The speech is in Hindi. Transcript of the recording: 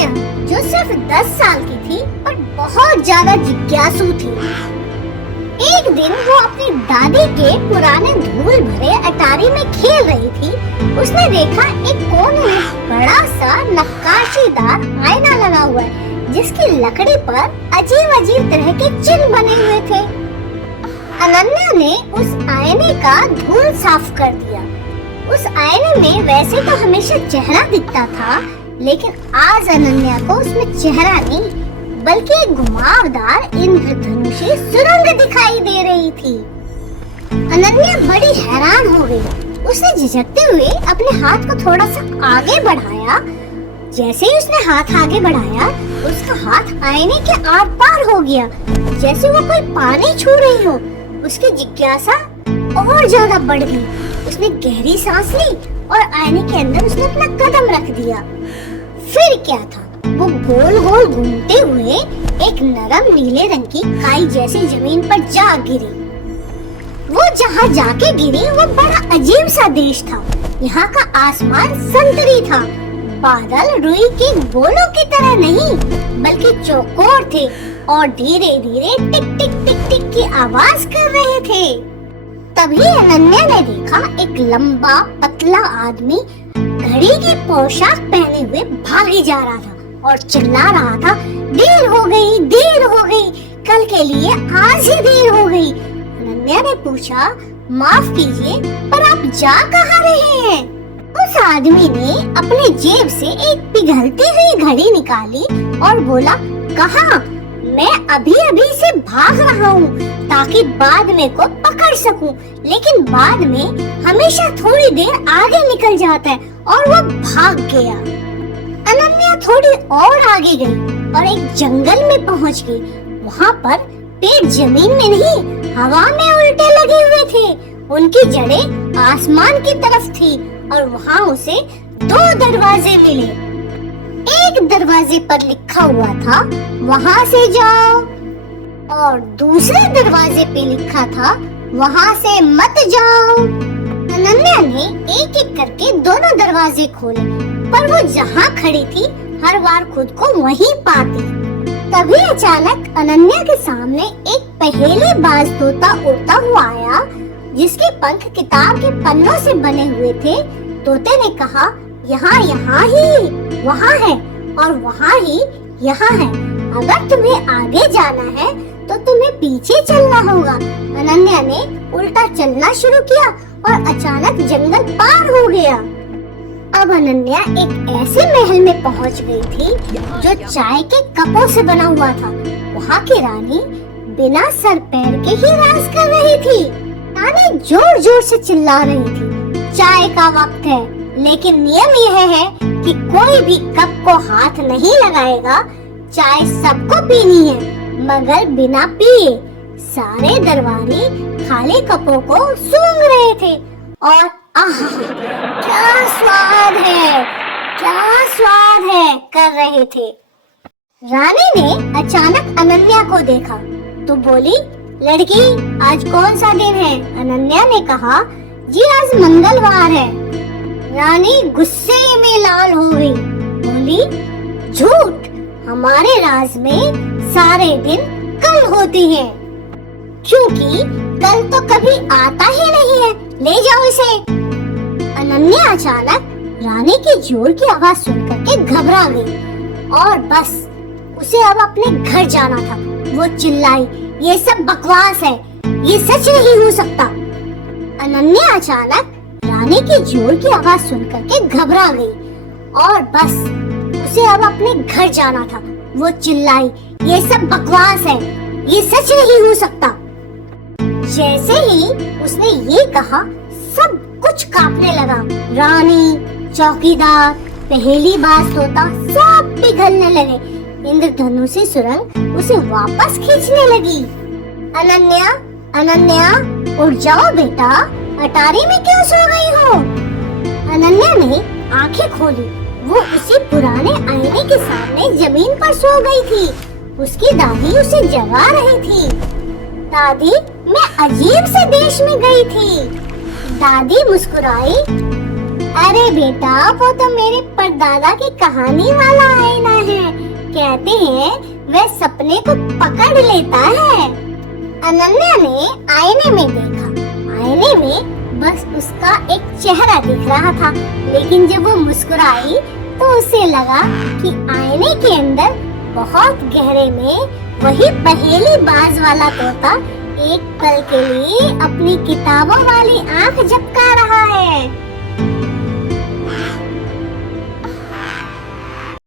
अनन्या जो सिर्फ 10 साल की थी पर बहुत ज्यादा जिज्ञासु थी। एक दिन वो अपनी दादी के पुराने धूल भरे अटारी में खेल रही थी। उसने देखा एक कोने में बड़ा सा नक्काशीदार आईना लगा हुआ है जिसकी लकड़ी पर अजीब अजीब तरह के चिन्ह बने हुए थे। अनन्या ने उस आईने का धूल साफ कर दिया। उस आईने में वैसे तो हमेशा चेहरा दिखता था, लेकिन आज अनन्या को उसमें चेहरा नहीं बल्कि एक घुमावदार इंद्रधनुषी सुरंग दिखाई दे रही थी। अनन्या बड़ी हैरान हो गई। उसने झिझकते हुए अपने हाथ को थोड़ा सा आगे बढ़ाया। जैसे ही उसने हाथ आगे बढ़ाया, उसका हाथ आईने के आर पार हो गया, जैसे वो कोई पानी छू रही हो। उसकी जिज्ञासा और ज्यादा बढ़ गई। उसने गहरी सांस ली और आईने के अंदर उसने अपना कदम रख दिया। फिर क्या था, वो गोल गोल घूमते हुए एक नरम नीले रंग की काई जैसी जमीन पर जा गिरी। वो जहाँ जाके गिरी वो बड़ा अजीब सा देश था। यहाँ का आसमान संतरी था। बादल रुई के गोलों की तरह नहीं बल्कि चौकोर थे और धीरे धीरे टिक टिक टिक टिक की आवाज कर रहे थे। तभी अनन्या ने देखा एक लंबा पतला आदमी घड़ी की पोशाक पहने हुए भागे जा रहा था और चिल्ला रहा था, देर हो गई, देर हो गई, कल के लिए आज ही देर हो गई। अनन्या ने पूछा, माफ कीजिए पर आप जा कहाँ रहे हैं? उस आदमी ने अपने जेब से एक पिघलती हुई घड़ी निकाली और बोला, कहाँ? मैं अभी अभी से भाग रहा हूँ ताकि बाद में को पकड़ सकूं, लेकिन बाद में हमेशा थोड़ी देर आगे निकल जाता है और वो भाग गया। अनन्या थोड़ी और आगे गई और एक जंगल में पहुँच गई। वहाँ पर पेड़ जमीन में नहीं हवा में उल्टे लगे हुए थे। उनकी जड़ें आसमान की तरफ थी और वहाँ उसे 2 दरवाजे मिले। एक दरवाजे पर लिखा हुआ था, वहाँ से जाओ, और दूसरे दरवाजे पे लिखा था, वहाँ से मत जाओ। अनन्या ने एक एक करके दोनों दरवाजे खोले, पर वो जहाँ खड़ी थी हर बार खुद को वहीं पाती। तभी अचानक अनन्या के सामने एक पहेलीबाज तोता उड़ता हुआ आया, जिसके पंख किताब के पन्नों से बने हुए थे। तोते ने कहा, यहाँ यहाँ ही वहाँ है और वहाँ ही यहाँ है। अगर तुम्हें आगे जाना है तो तुम्हें पीछे चलना होगा। अनन्या ने उल्टा चलना शुरू किया और अचानक जंगल पार हो गया। अब अनन्या एक ऐसे महल में पहुँच गई थी जो चाय के कपों से बना हुआ था। वहाँ की रानी बिना सर पैर के ही राज कर रही थी। रानी जोर जोर से चिल्ला रही थी, चाय का वक्त है, लेकिन नियम यह है कि कोई भी कप को हाथ नहीं लगाएगा। चाय सबको पीनी है मगर बिना पिए। सारे दरबारी खाली कपों को सूंघ रहे थे और आह क्या स्वाद है, क्या स्वाद है कर रहे थे। रानी ने अचानक अनन्या को देखा तो बोली, लड़की आज कौन सा दिन है? अनन्या ने कहा, जी आज मंगलवार है। रानी गुस्से में लाल हो गई, बोली, झूठ, हमारे राज में सारे दिन कल होती हैं, क्योंकि कल तो कभी आता ही नहीं है, ले जाओ इसे। अनन्या अचानक रानी की जोर की आवाज सुनकर के घबरा गई और बस उसे अब अपने घर जाना था। वो चिल्लाई, ये सब बकवास है, ये सच नहीं हो सकता। अनन्या अचानक रानी की जोर की आवाज सुनकर के घबरा गई और बस उसे अब अपने घर जाना था। वो चिल्लाई, ये सब बकवास है, ये सच नहीं हो सकता। जैसे ही उसने ये कहा, सब कुछ कांपने लगा। रानी, चौकीदार, पहेलीबाज तोता सब पिघलने लगे। इंद्रधनुषी सुरंग उसे वापस खींचने लगी। अनन्या, अनन्या, उठ जाओ बेटा, अटारी में क्यों सो गई हो? अनन्या ने आंखें खोली। वो उसी पुराने आईने के सामने जमीन पर सो गई थी। उसकी दादी उसे जगा रही थी। दादी, मैं अजीब से देश में गई थी। दादी मुस्कुराई, अरे बेटा, वो तो मेरे परदादा की कहानी वाला आईना है। कहते हैं वह सपने को पकड़ लेता है। अनन्या ने आईने में देखा। आईने में बस उसका एक चेहरा दिख रहा था, लेकिन जब वो मुस्कुराई तो उसे लगा कि आईने के अंदर बहुत गहरे में वही पहेली बाज वाला तोता एक पल के लिए अपनी किताबों वाली आंख झपका रहा है।